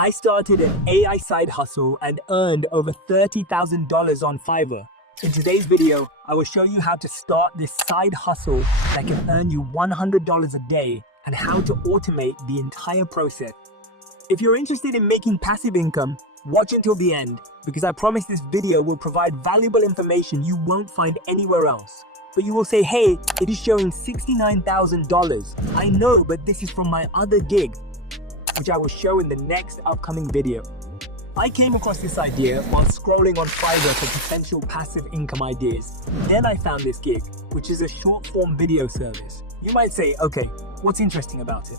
I started an AI side hustle and earned over $30,000 on Fiverr. In today's video, I will show you how to start this side hustle that can earn you $100 a day and how to automate the entire process. If you're interested in making passive income, watch until the end because I promise this video will provide valuable information you won't find anywhere else. But you will say, hey, it is showing $69,000. I know, but this is from my other gig, which I will show in the next upcoming video. I came across this idea while scrolling on Fiverr for potential passive income ideas. Then I found this gig, which is a short-form video service. You might say, okay, what's interesting about it?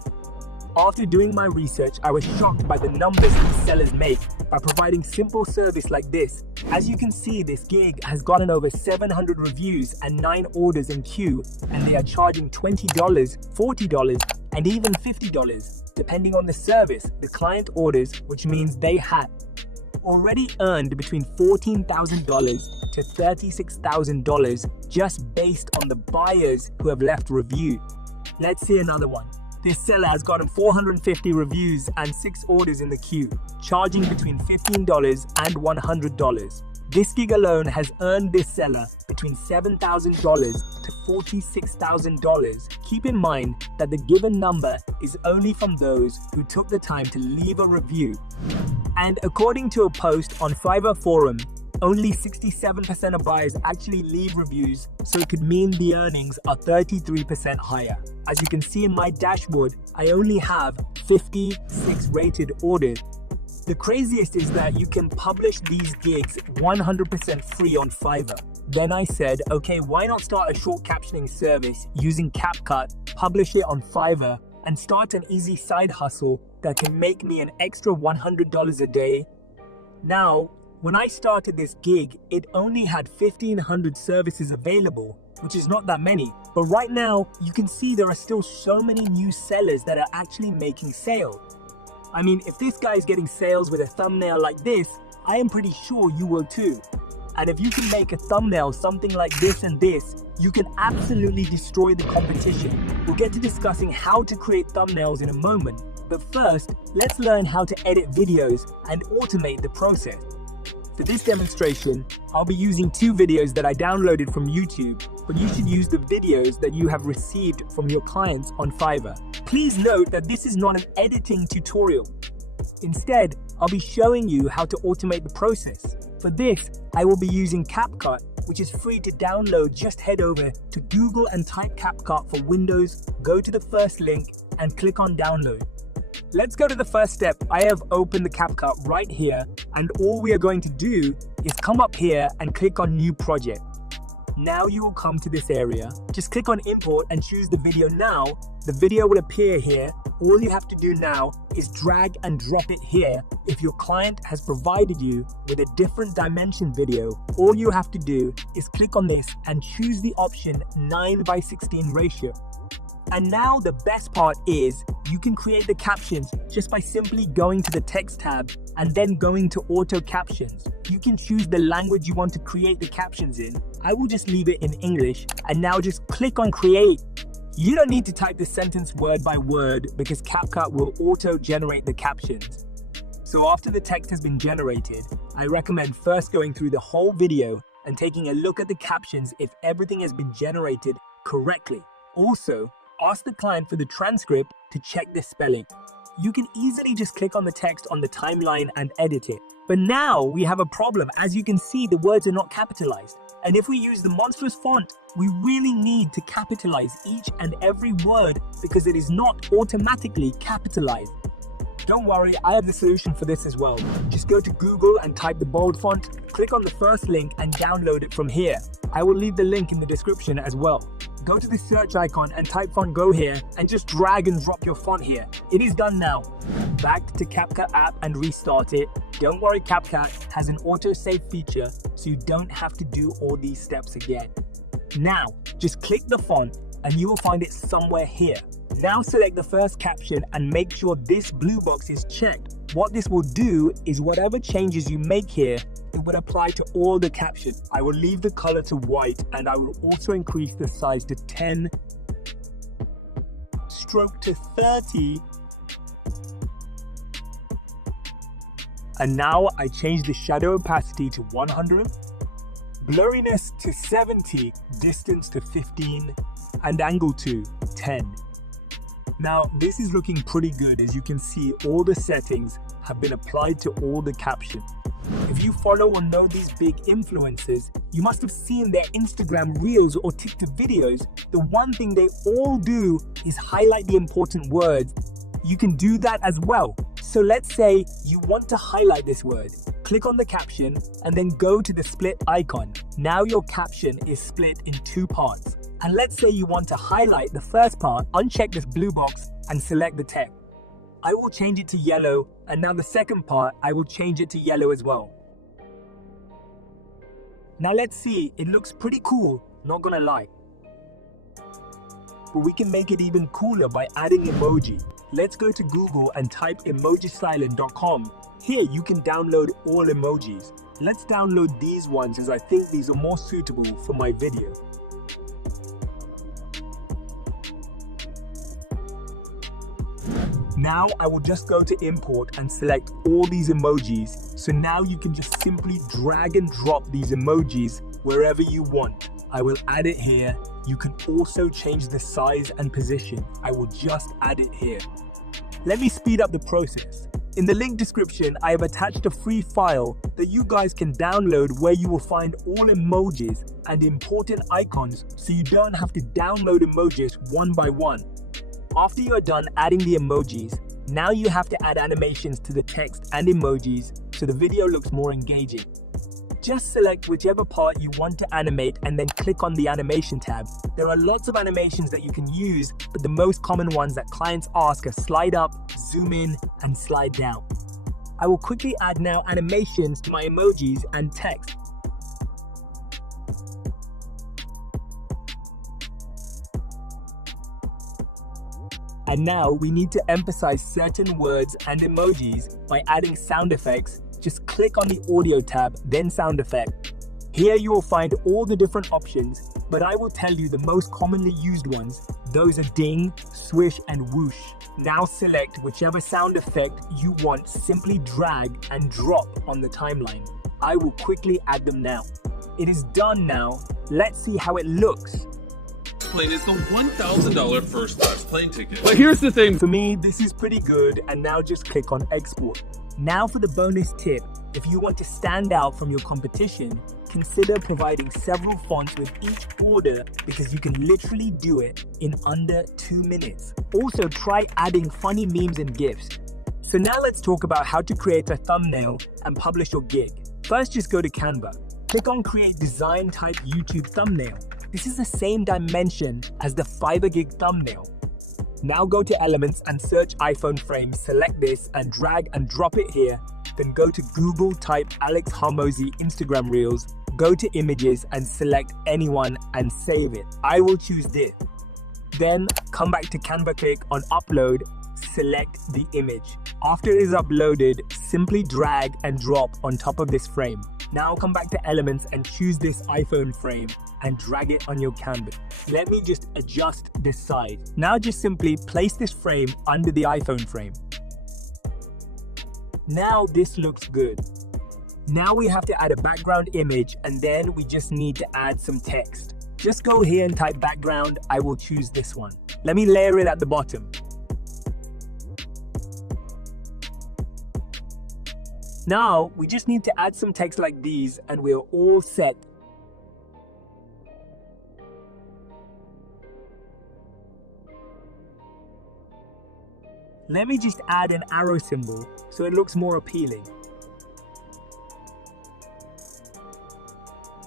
After doing my research, I was shocked by the numbers these sellers make by providing simple service like this. As you can see, this gig has gotten over 700 reviews and 9 orders in queue, and they are charging $20, $40, and even $50, depending on the service the client orders, which means they have already earned between $14,000 to $36,000 just based on the buyers who have left review. Let's see another one. This seller has gotten 450 reviews and 6 orders in the queue, charging between $15 and $100. This gig alone has earned this seller between $7,000 to $46,000. Keep in mind that the given number is only from those who took the time to leave a review. And according to a post on Fiverr forum, only 67% of buyers actually leave reviews, so it could mean the earnings are 33% higher. As you can see in my dashboard, I only have 56 rated orders. The craziest is that you can publish these gigs 100% free on Fiverr. Then I said, okay, why not start a short captioning service using CAPCUT, publish it on Fiverr, and start an easy side hustle that can make me an extra $100 a day? Now, when I started this gig, it only had 1,500 services available, which is not that many. But right now, you can see there are still so many new sellers that are actually making sales. I mean, if this guy is getting sales with a thumbnail like this, I am pretty sure you will too. And if you can make a thumbnail something like this and this, you can absolutely destroy the competition. We'll get to discussing how to create thumbnails in a moment. But first, let's learn how to edit videos and automate the process. For this demonstration, I'll be using 2 videos that I downloaded from YouTube, but you should use the videos that you have received from your clients on Fiverr. Please note that this is not an editing tutorial. Instead, I'll be showing you how to automate the process. For this, I will be using CAPCUT, which is free to download. Just head over to Google and type CAPCUT for Windows, go to the first link, and click on download. Let's go to the first step. I have opened the CAPCUT right here, and all we are going to do is come up here and click on New Project. Now you will come to this area. Just click on Import and choose the video now. The video will appear here. All you have to do now is drag and drop it here. If your client has provided you with a different dimension video, all you have to do is click on this and choose the option 9:16 ratio. And now the best part is you can create the captions just by simply going to the text tab and then going to auto captions. You can choose the language you want to create the captions in. I will just leave it in English, and now just click on create. You don't need to type the sentence word by word because CAPCUT will auto generate the captions. So after the text has been generated, I recommend first going through the whole video and taking a look at the captions if everything has been generated correctly. Also, ask the client for the transcript to check the spelling. You can easily just click on the text on the timeline and edit it. But now we have a problem. As you can see, the words are not capitalized. And if we use the monstrous font, we really need to capitalize each and every word because it is not automatically capitalized. Don't worry, I have the solution for this as well. Just go to Google and type the bold font, click on the first link and download it from here. I will leave the link in the description as well. Go to the search icon and type font go here and just drag and drop your font here. It is done now. Back to CAPCUT app and restart it. Don't worry, CAPCUT has an auto-save feature, so you don't have to do all these steps again. Now, just click the font and you will find it somewhere here. Now select the first caption and make sure this blue box is checked. What this will do is whatever changes you make here, it would apply to all the captions. I will leave the color to white and I will also increase the size to 10, stroke to 30, And now I change the shadow opacity to 100, blurriness to 70, distance to 15, and angle to 10. Now, this is looking pretty good. As you can see, all the settings have been applied to all the captions. If you follow or know these big influencers, you must have seen their Instagram Reels or TikTok videos. The one thing they all do is highlight the important words. You can do that as well. So let's say you want to highlight this word. Click on the caption and then go to the split icon. Now your caption is split in 2 parts. And let's say you want to highlight the first part, uncheck this blue box and select the text. I will change it to yellow, and now the second part, I will change it to yellow as well. Now let's see, it looks pretty cool, not gonna lie. But we can make it even cooler by adding emoji. Let's go to Google and type emojisilent.com. Here you can download all emojis. Let's download these ones as I think these are more suitable for my video. Now I will just go to import and select all these emojis. So now you can just simply drag and drop these emojis wherever you want. I will add it here. You can also change the size and position. I will just add it here. Let me speed up the process. In the link description, I have attached a free file that you guys can download where you will find all emojis and important icons so you don't have to download emojis one by one. After you are done adding the emojis, now you have to add animations to the text and emojis so the video looks more engaging. Just select whichever part you want to animate and then click on the animation tab. There are lots of animations that you can use, but the most common ones that clients ask are slide up, zoom in, and slide down. I will quickly add now animations to my emojis and text. And now we need to emphasize certain words and emojis by adding sound effects. Just click on the audio tab, then sound effect. Here you will find all the different options, but I will tell you the most commonly used ones. Those are ding, swish, and whoosh. Now select whichever sound effect you want, simply drag and drop on the timeline. I will quickly add them now. It is done now. Let's see how it looks. Plane is the $1,000 first class plane ticket. But here's the thing. For me, this is pretty good, and now just click on export. Now for the bonus tip. If you want to stand out from your competition, consider providing several fonts with each order because you can literally do it in under 2 minutes. Also, try adding funny memes and GIFs. So now let's talk about how to create a thumbnail and publish your gig. First, just go to Canva. Click on Create Design, type YouTube thumbnail. This is the same dimension as the Fiverr gig thumbnail. Now go to Elements and search iPhone frame, select this and drag and drop it here. Then go to Google, type Alex Hormozi Instagram Reels, go to Images and select anyone and save it. I will choose this. Then come back to Canva, click on Upload, select the image. After it is uploaded, simply drag and drop on top of this frame. Now come back to Elements and choose this iPhone frame and drag it on your canvas. Let me just adjust this size. Now just simply place this frame under the iPhone frame. Now this looks good. Now we have to add a background image and then we just need to add some text. Just go here and type background. I will choose this one. Let me layer it at the bottom. Now, we just need to add some text like these and we're all set. Let me just add an arrow symbol so it looks more appealing.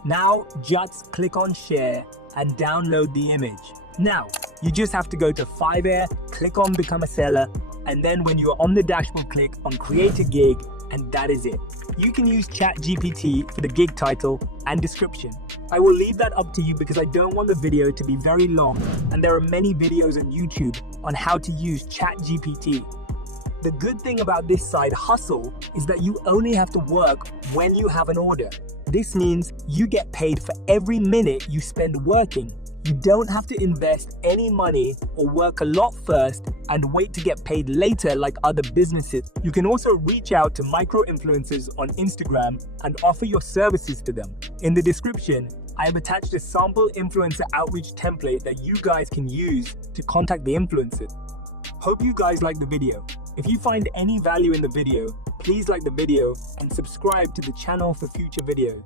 Now, just click on Share and download the image. Now, you just have to go to Fiverr, click on Become a Seller, and then when you're on the dashboard, click on Create a Gig, and that is it. You can use ChatGPT for the gig title and description. I will leave that up to you because I don't want the video to be very long, and there are many videos on YouTube on how to use ChatGPT. The good thing about this side hustle is that you only have to work when you have an order. This means you get paid for every minute you spend working. You don't have to invest any money or work a lot first and wait to get paid later like other businesses. You can also reach out to micro-influencers on Instagram and offer your services to them. In the description, I have attached a sample influencer outreach template that you guys can use to contact the influencers. Hope you guys like the video. If you find any value in the video, please like the video and subscribe to the channel for future videos.